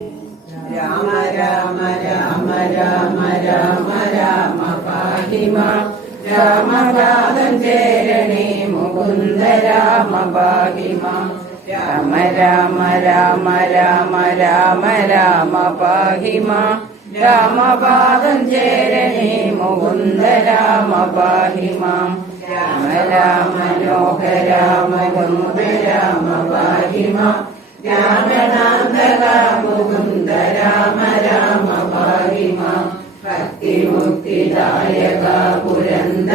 രാമ രാമ രാമ രാമ രാമ രാമ പാഹി മാം. രാമപാദം ചേരണേ മുകുന്ദ രാമ പാഹി മാം. രാമ രാമ രാമ രാമ രാമ രാമ പാഹി മാം. രാമപാദം ചേരണേ മുകുന്ദ രാമ പാഹി മാം. രാമ രാമ മനോഹര മുകുന്ദ രാമ പാഹി മാം. രാമനാഥക മുകുന്ദ രാമ രാമ പാഹി മാം. ഭക്തിമുക്തിദായക പുരന്ദരാദിസേവിത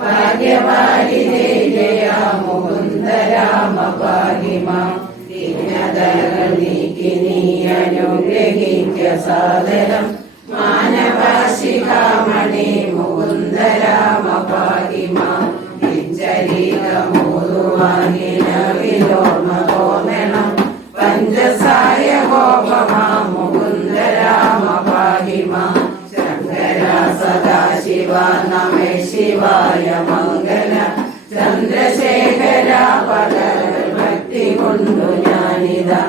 ഭാഗ്യവാരിതേ ജയ മുകുന്ദ രാമ പാഹി മാം. ദീനതകൾ നീക്കി നീ അനുഗ്രഹിക്ക സാദരം മാനവശിഖാമണി മുകുന്ദ രാമ പാഹി മാം. വിലോർമ തോന്നണം പഞ്ചസായ ഗോപമാ മുകുന്ദ രാമ പാഹി മാം. ശങ്കര സദാശിവ നമ ശിവായ മംഗല ചന്ദ്രശേഖര ഭക്തി കൊണ്ടു ഞാനിതാ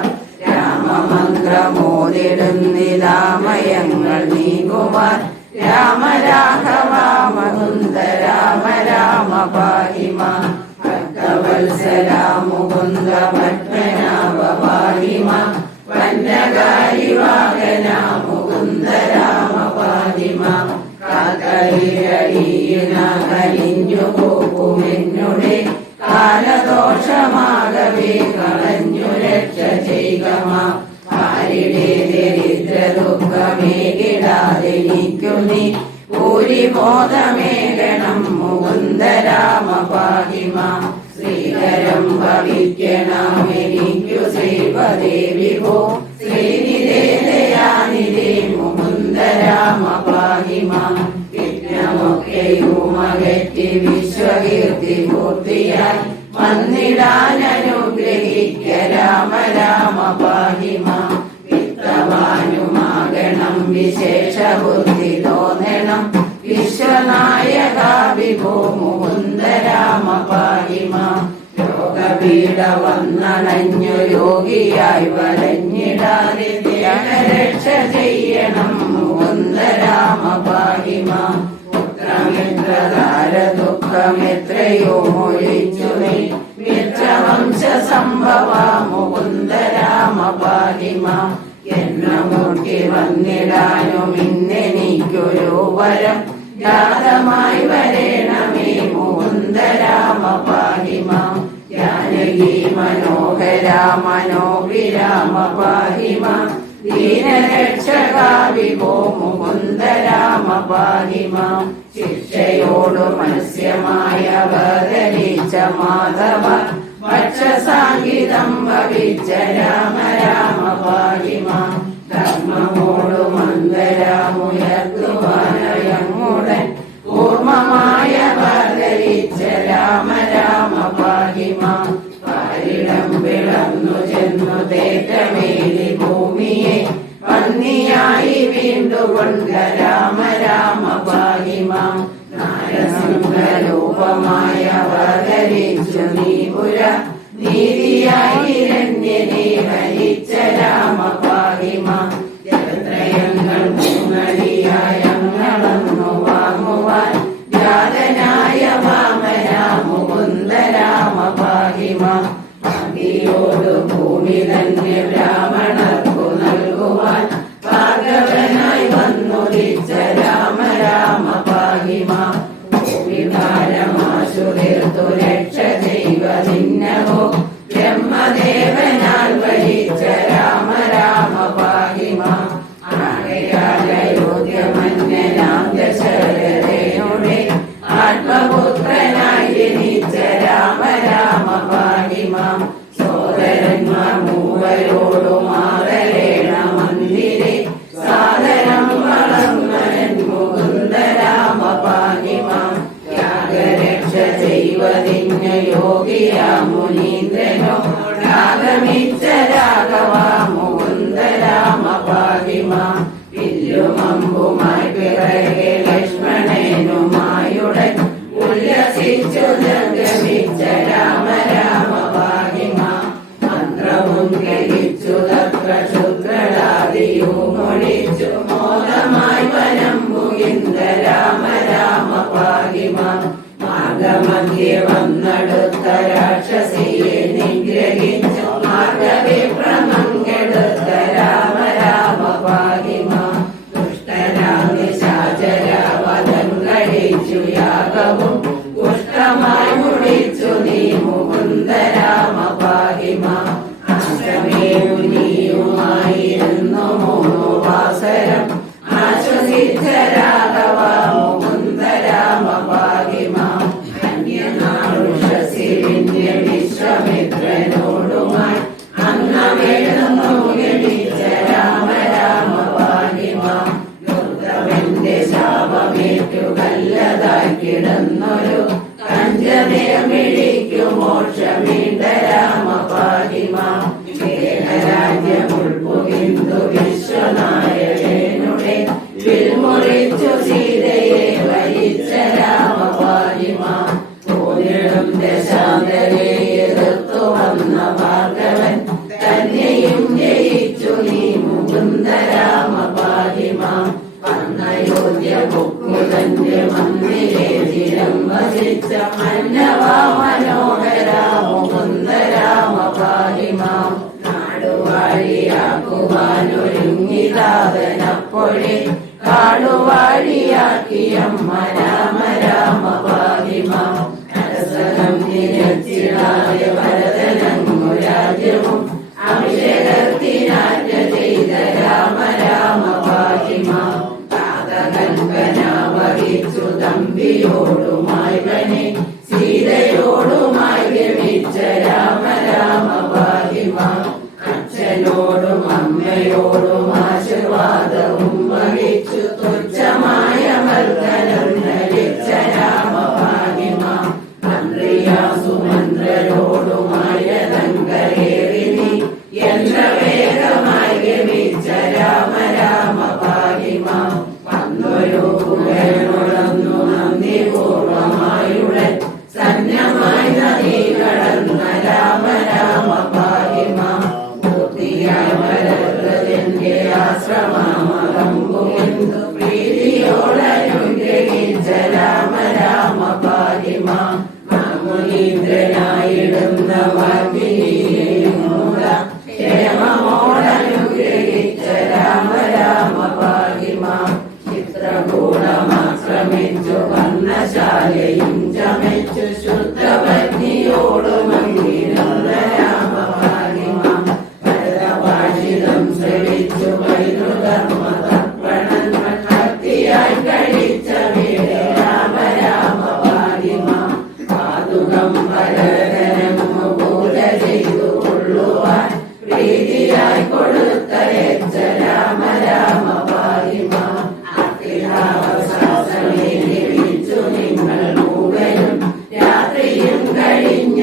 രാമമന്ത്രമോദിടുന്നിതാമയങ്ങൾ നീങ്ങുവാൻ. രാമ രാഘവ മുകുന്ദ രാമ രാമ പാഹി മാം. ഭക്തവത്സല മുകുന്ദ പത്മനാഭ പാഹി മാം. വന്യകാരി വാഹന മുകുന്ദ രാമ പാഹി മാം. കാതലിയടിയിനകലിഞ്ഞു പോകുമെന്നുടെ കാലദോഷമാകവേ കളഞ്ഞു രക്ഷ ചെയ്യുക മാം. ആരുടെ ദരിദ്ര ദുഃഖമേകിടാതെനിക്കു നീ ഭൂരിബോധമേകണം മുകുന്ദ രാമ പാഹി മാം. ശ്രീകരം ഭവിക്കണമെനിക്കു ശ്രീപദേ വിഭോ. ശ്രീനിധേയാനിധേ മുകുന്ദ രാമ പാഹി മാം. വിഘ്നമൊക്കെയുമകറ്റി വിശ്വകീർത്തി പൂർത്തിയായി വന്നിടാനനുഗ്രഹിക്ക രാമ രാമ പാഹി മാം. വിത്തവാനുമാകണം വിശേഷ ബുദ്ധി തോന്നണം വിശ്വനായക വിഭോ മുകുന്ദ രാമ പാഹി മാം. രോഗപീഡ വന്നണഞ്ഞു രോഗിയായി വലഞ്ഞിടാതെ രക്ഷ ചെയ്യണം മുകുന്ദ രാമ പാഹി മാം. പുത്രമിത്രധാര ദുഃഖമെത്രയോ മൊഴിച്ചു നീ മിത്രവംശ സംഭവ മുകുന്ദ രാമ പാഹി മാം. എന്നമുട്ടി വന്നിടാനും ഇന്നെനിക്കൊരു വരം ജാതമായി വരേണമേ മുകുന്ദ രാമ പാഹി മാം. ജാനകി മനോഹര മനോവിരാമ പാഹി മാം. ദീനരക്ഷക വിഭോ മുകുന്ദ രാമ പാഹി മാം. ശിക്ഷയോടു മത്സ്യമായ അവതരിച്ച മാധവ പക്ഷസാംഗിതം ഭവിച്ച രാമ രാമ പാഹി മാം. ധർമ്മമോടു മന്ദരാമുയർത്തുവാനയങ്ങുടൻ പൂർണ്ണമായ അവതരിച്ച രാമ രാമ പാഹി മാം. പാരിടം വിളന്നു ചെന്നു തേറ്റമേലി ഭൂമിയെ പന്നിയായി വീണ്ടുകൊണ്ട രാമ രാമ പാഹി മാം. നാരസിംഹരൂപമായ അവതരിച്ചു നീപുര നീതിയായി ഹിരണ്യനെ ഹരിച്ച രാമ പാഹി മാം. ജലത്രയങ്ങൾ മൂന്നടിയായങ്ങളൊന്നു വാങ്ങുവാൻ ജാതനായ വാമന മുകുന്ദ രാമ പാഹി മാം. ഭംഗിയോടു ഭൂമി തന്നെ ബ്രാഹ്മണർക്കു നൽകുവാൻ ഭാഗവനായി വന്നുദിച്ച രാമ രാമ പാഹി മാം. ഭൂമിഭാരമാശു തീർത്തു രക്ഷ ചെയ്വതിന്നവോ ബ്രഹ്മദേവനാൽ വരിച്ച നീയുമായിരുന്നു മൂന്നു വാസരം ആശ്വസിച്ച രാഘവ മുകുന്ദ രാമ പാഹി മാം. അന്യനാളുഷസിരിഞ്ഞ വിശ്വമിത്രനോടുമായി അന്നമെഴുന്നു ഗണിച്ച രാമ രാമ പാഹി മാം. ദുർഗവന്റെ ശാപമേറ്റു കല്ലതായി കിടന്നൊരു കഞ്ചനേർമിഴിക്കു മോക്ഷമീണ്ട രാമ പാഹി മാം. രാജ്യമുൾപുകിന്ദു വിശ്വനായകനുടെ വിൽമുറിച്ചു സീതയെ വരിച്ച രാമ പാഹി മാം. പോരിടും ദശാന്തരെ എതിർത്തു വന്ന ഭാർഗവൻ തന്നെയും ജയിച്ചു നീ മുകുന്ദ രാമ പാഹി മാം. അന്നയോധ്യ മുക്കുതന്റെ മന്ദിരെ ചിരം വസിച്ച മന്നവാ മനോഹര മുകുന്ദ രാമ പാഹി മാം. നാടുവാഴിയാക്കുവാനൊരുങ്ങിതാതനപ്പൊഴി കാടുവാഴിയാക്കിയമ്മ രാമ രാമ പാഹി മാം. അരസനം നിരച്ചിടാതെ ഭരതനങ്ങു രാജ്യവും അഭിഷേകത്തിനാറ്റ ചെയ്ത രാമ രാമ പാഹി മാം. കൽപ്പന വഹിച്ചു തമ്പിയോടുമായി വനെ സീതയോടുമായി ഗമിച്ച രാമ രാമ പാഹി മാം. അച്ഛനോടും അമ്മയോടും ആശീർവാദവും വഹിച്ചു തുച്ഛമായ മർദ്ദനം നരിച്ച രാമ പാഹി മാം. മന്ത്രിയാസുമന്ത്രരോടുമായ തങ്കരേറി നീ യന്ത്രവേഗമായി ഗമിച്ച രാമ രാമ പാഹി മാം. വന്നൊരു നന്ദി പൂർവമായുടൻ സന്നമായി നദി കടന്ന രാമ രാമ പാഹി മാം. പൂർത്തിയാമരന്റെ ആശ്രമമകമ്പുമെന്തു പ്രീതിയോടനുഗ്രഹിച്ച രാമ രാമ പാഹി മാം. മാമുനീന്ദ്രനായിടുന്ന വാഗ്മിനിയുമുള്ള ക്ഷേമമോടനുഗ്രഹിച്ച രാമ രാമ പാഹി മാം. ചിത്രകൂടമാക്രമിച്ചു വർണ്ണശാലയും ചമച്ചു ശുദ്ധഭഗ്നിയോടുമങ്ങിരുന്ന രാമ പാഹി മാം. ഭരതഭാഷിതം ശ്രവിച്ചു വൈതൃകർമ്മ തർപ്പണങ്ങൾ ഭക്തിയായി കഴിച്ച വീട് രാമ രാമ പാഹി മാം. പാതുകം ഭരതനമു പൂജ ചെയ്തു കൊള്ളുവാൻ പ്രീതിയായി കൊടുത്തയച്ച രാമ രാമ പാഹി മാം. ശാസനേച്ചു നിങ്ങൾ മൂവരും രാത്രിയും കഴിഞ്ഞ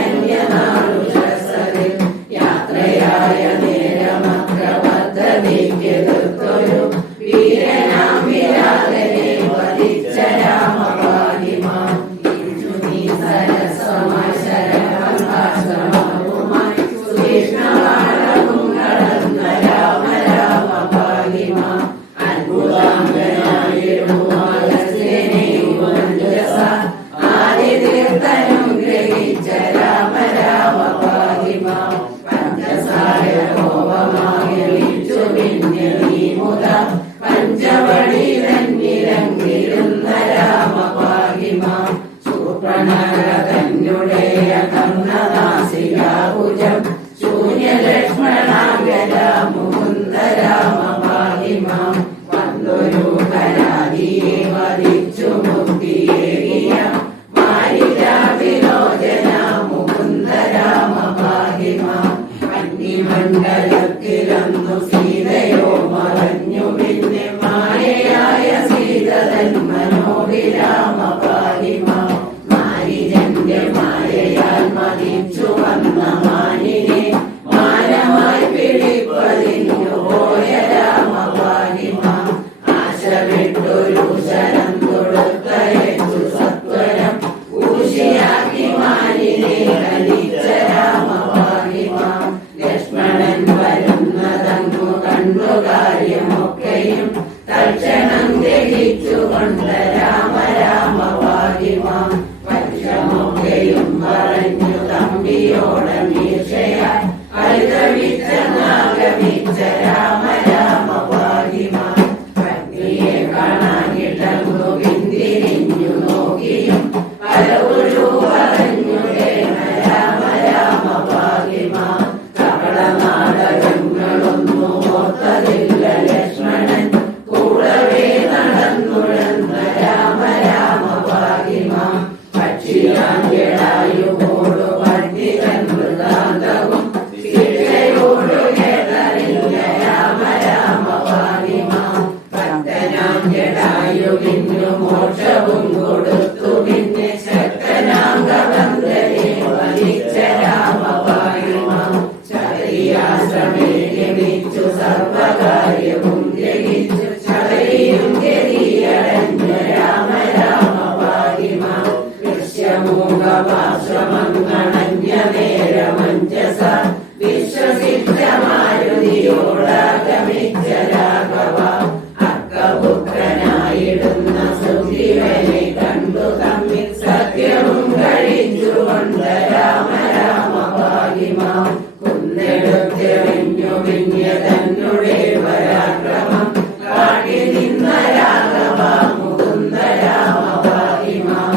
അന്യനാളുഷസരിൽ യാത്രയായ നേരമത്ര പദ്ധതിക്കെതിർത്തൊരു വീരനാം വിരാതനെ വധിച്ച രാമ പാഹി മാം. നീ സരസമായി ശരവംഭാഷണവുമായി സുകൃഷ്ണവാടവും കടന്ന രാമ രാമ പാഹി മാം. ആദിതീർത്ഥനും ഗ്രഹിച്ച രാമ രാമ പാഹി മാം. പഞ്ചസാര കോപമാകിച്ചു പിന്നെ നീ മുത പഞ്ചവടി തന്നിരങ്ങിരുന്ന രാമ പാഹി മാം. ശൂർപ്പണഖ തന്നുടേയ കർണനാസികാഭുജം ശൂന്യലക്ഷ്മണാഗര മുകുന്ദ രാമ പാഹി മാം. വന്നൊരു കരാതിയെ വധിച്ചു മുക്തിയേകിയ മാരിജാവിലോചന മുകുന്ദ രാമ പാഹി മാം. അഗ്നിമണ്ഡലത്തിലന്നു സീതയോ മറഞ്ഞു പിന്നെ മായയായ സീതതൻ മനോവിരാമ പാഹി മാം. മാരിജന്റെ മായയാൽ മതിച്ചു വന്ന മാനിനെ മാനമായി പിടിപ്പതിഞ്ഞു പോയ രാമ പാഹി മാം. ആശ വിട്ടൊരു ശരം കൊടുത്തയച്ചു സത്വരം ഊഷിയാക്കി മാനിനെ ഹരിച്ച രാമ പാഹി മാം. ലക്ഷ്മണൻ വരുന്നതങ്ങു കണ്ടു കാര്യമൊക്കെയും തൽക്ഷണം ഗ്രഹിച്ചുകൊണ്ട് രാമ രാമ പാഹി മാം. പക്ഷമൊക്കെയും പറഞ്ഞു തമ്പിയോടമീക്ഷയായി പരിതവിച്ച നാഗമിച്ച നാടകങ്ങളൊന്നും ഓർത്തതില്ല ലക്ഷ്മണൻ കൂടവേ നടന്നുഴന്ന രാമ രാമ പാഹി മാം പക്ഷിയാം ജടായുവോടു പണ്ഡിതൻ വൃതാന്തവും ശിക്ഷയോടു കേട്ടറിഞ്ഞ രാമ രാമ പാഹി മാം ഭക്തനാം ജടായുവിനു മോക്ഷവും കൊടുത്തു പിന്നെ ശക്തനാം കവന്തരെ വഹിച്ച രാമ പാഹി മാം ശബരിയാശ്രമേ രമിച്ചു സർവകാര്യവും ഗ്രഹിച്ചു ശബരിയും ഗതിയടഞ്ഞ രാമ രാമ പാഹി മാം ദൃശ്യമൂകമാശ്രമങ്ങളഞ്ഞ നേരമഞ്ജസ വിശ്വസിച്ച മാരുതിയോടാഗമിച്ച രാഘവ അക്കപുത്രനായിടുന്ന സുഗ്രീവനെ കണ്ടു തമ്മിൽ സത്യവും കഴിച്ചുകൊണ്ട് രാമ രാമ പാഹി മാം കുന്നെടുത്തെറിഞ്ഞു പിന്യ തന്നെ പരാക്രമം കാട്ടി നിന്ന രാഘവ മുകുന്ദ രാമ പാഹി മാം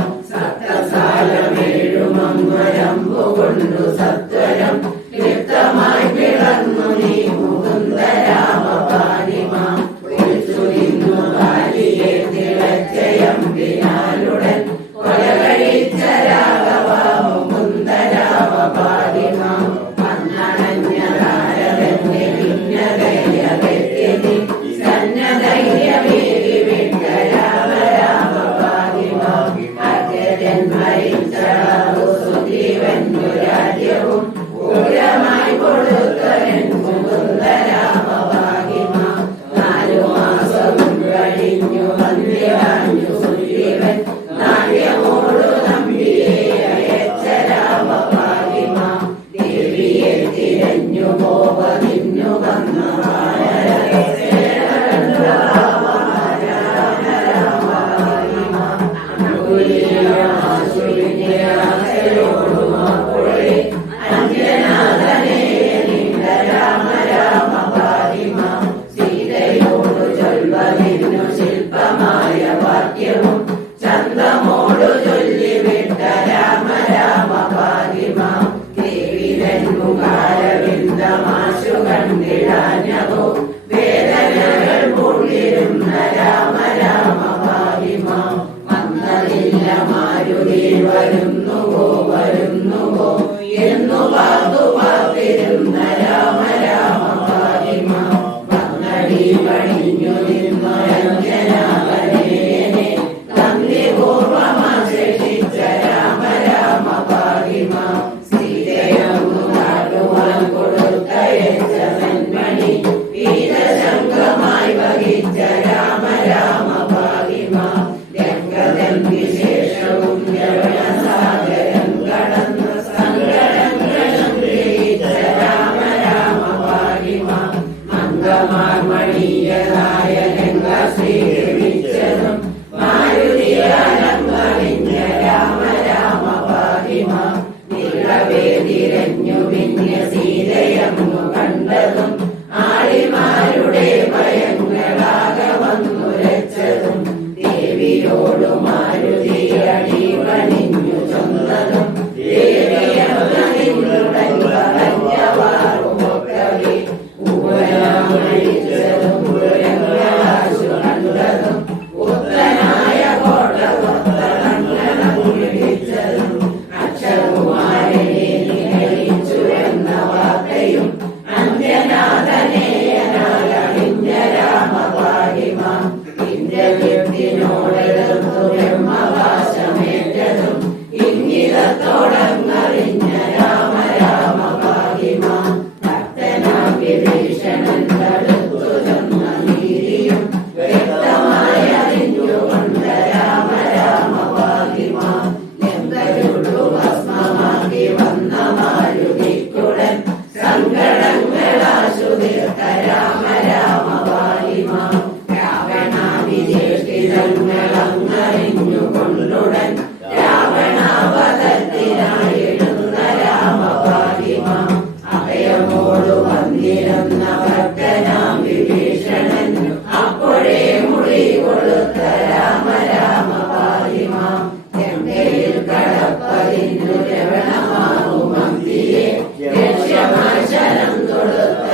സപ്തസാലമേഴുമമ്പരമ്പു കൊണ്ടു സത്വരം ലിപ്തമായി പിളർന്നു നീ മുകുന്ദ രാമ പാഹി മാം വിളിച്ചു നിന്നു ബാലിയെ തിളച്ചയമ്പിനാലുടൻ കൊല കഴിച്ച രാഘവ മുകുന്ദ രാമ പാഹി മാം അന്നണഞ്ഞ താരകന്റെ ഭിന്നതയകറ്റി സന്നധൈര്യമേകി വിട്ട രാമ രാമ പാഹി മാം അജയൻ ഭരിച്ചളവു സുഗ്രീവന്നു രാജ്യവും ഉഗ്രമായി കൊടുത്തവൻ മുകുന്ദ രാമ പാഹി മാം 4 മാസവും കഴിഞ്ഞു വന്ധ്യവാഞ്ഞു സുഗ്രീവൻ നാട്യമോടു നമ്പിയെ അയച്ച രാമ പാഹി മാം ദേവിയെ തിരഞ്ഞു പോവതിന്നു വന്ന സീതയോടു ചൊൽവതിന്നു ശില്പമായ വാക്യവും ചന്തമോടു ചൊല്ലിവിട്ട രാമ രാമ പാഹി മാം ദേവിതൻമുഖാരവിന്ദമാശു കണ്ടിടാഞ്ഞവോ വേദനകൾ പൂണ്ടിരുന്ന രാമ രാമ പാഹി മാം വന്നതില്ല മാരുതി വരുന്നുവോ വരുന്നുവോ എന്നു പാർത്തു പാർത്തിരുന്ന രാമ രാമ പാഹി മാം വന്നടി പണിഞ്ഞു നിന്നു രഞ്ജനാകനേനെ തന്നി പൂർവമാശേഷിച്ച രാമ രാമ പാഹി മാം സീതയൊന്നു കാട്ടുവാൻ കൊടുത്തയച്ച നെന്മണി വീരശങ്കമായി വഹിച്ച രാമ രാമ പാഹി മാം രംഗതൻ വിശേഷവും രമണസാഗരം കടന്ന് സങ്കടങ്ങളും ഗ്രഹിച്ച രാമ രാമ പാഹി മാം മംഗമാർമണീയനായ രംഗ സ്വീകരിച്ചതും മാരുതിയാലങ്കറിഞ്ഞ രാമ രാമ പാഹി മാം നിളവേതിരഞ്ഞു പിന്നെ സീതയമ്മു കണ്ടതും ആളിമാരുടെ ഭയങ്ങളാകെ വന്നുരച്ചതും ദേവിയോടു മാരുതി അടിപണിഞ്ഞു ചൊന്നതും ദേവിയുടൻ പറഞ്ഞവാറുമൊക്കവേ ഉപരാമഴിച്ചതും പുരങ്ങളാശു കണ്ടതും ഉത്തനായ കോട്ട പുറത്തടങ്ങണം വിളിച്ചതും അക്ഷകുമാരനെ നിഹരിച്ചു എന്ന വാർത്തയും അന്ത്യനാഥനേയനാകണിഞ്ഞ രാമ പാഹി മാം ഇന്ദ്രജിത്തിനോടെടുത്തു ബ്രഹ്മവാശമേറ്റതും ഇംഗിതത്തോടങ്ങറിഞ്ഞ രാമ രാമ പാഹി മാം ഭക്തനാം വിഭീഷണൻ തടുത്തു ചെന്ന നീതിയും വ്യക്തമായി അറിഞ്ഞുകൊണ്ട് രാമ രാമ പാഹി മാം ലങ്കചുട്ടു ഭസ്മമാക്കി വന്ന മാരുതിക്കുടൻ സങ്കടങ്ങളാശു തീർത്ത രാമ രാമ പാഹി മാം രാവണാവിചേഷ്ടിതങ്ങളങ്ങറിഞ്ഞുകൊണ്ടുടൻ രാവണാവതത്തിനായിടുന്ന രാമ പാഹി മാം അഭയമോടു വന്നിരുന്ന ഭക്തനാം വിഭീഷണൻ അപ്പോഴേ മുടി കൊടുത്ത രാമ രാമ പാഹി മാം ഗംഗയിൽ കടപ്പതിന്നു രവണമാകും അന്തിയെ ലക്ഷ്യമായി ശരം തൊടുത്ത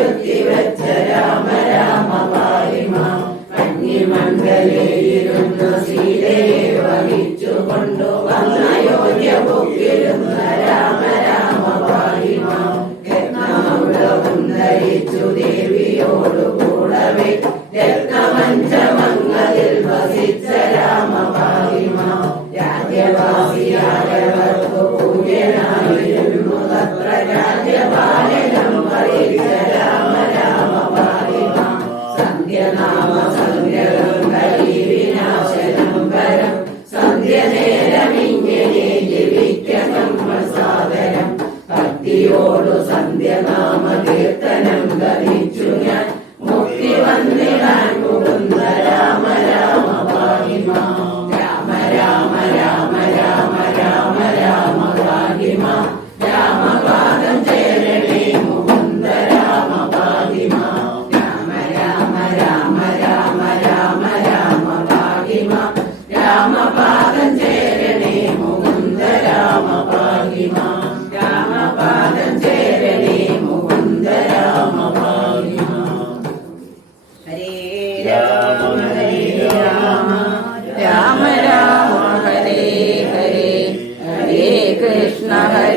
ഇരുത്തി വെച്ച രാമ രാമ പാഹി മാം. കന്നിമണ്ഡലയിലിരുന്നു സീതയെ വഹിച്ചു കൊണ്ടുവന്ന യോഗ്യബുക്കിരുന്ന രാമ രാമ പാഹി മാം. രത്നമൗഢവും ധരിച്ചു ദേവിയോടു കൂടവേ രത്നമഞ്ചമങ്ങളിൽ വസിച്ച രാമ പാഹി മാം. രാജ്യവാസിയായവർക്കു പൂജ്യനായിരുന്നു തത്ര രാജ്യപാലനം വഹിച്ച രാമ രാമ പാഹി മാം. സന്ധ്യനാമ സന്ധ്യകം കലിവിനാശനം പരം സന്ധ്യനേരമിങ്ങനെ ജീവിക്ക നമ്മൾ സാദരം. ഭക്തിയോടു സന്ധ്യനാമ കീർത്തനം ഗമിച്ചു ഞാൻ മുക്തി വന്നിടാൻ മുകുന്ദ രാമ രാമ പാഹി മാം. രാമ രാമ രാമ രാമ രാമ രാമ പാഹി മാം. രാമപാദം ചേരണേ മുകുന്ദ രാമ പാഹി മാം. രാമ രാമ രാമ രാമ രാമ രാമ പാഹി മാം. രാമപാദം ചേരണേ മുകുന്ദ രാമ പാഹി മാം. രാമപാദം ചേരണേ മുകുന്ദ രാമ പാഹി മാം. ഹരേ രാമ ഹരേ രാമ രാമ രാമ ഹരേ ഹരേ ഹരേ കൃഷ്ണ ഹരേ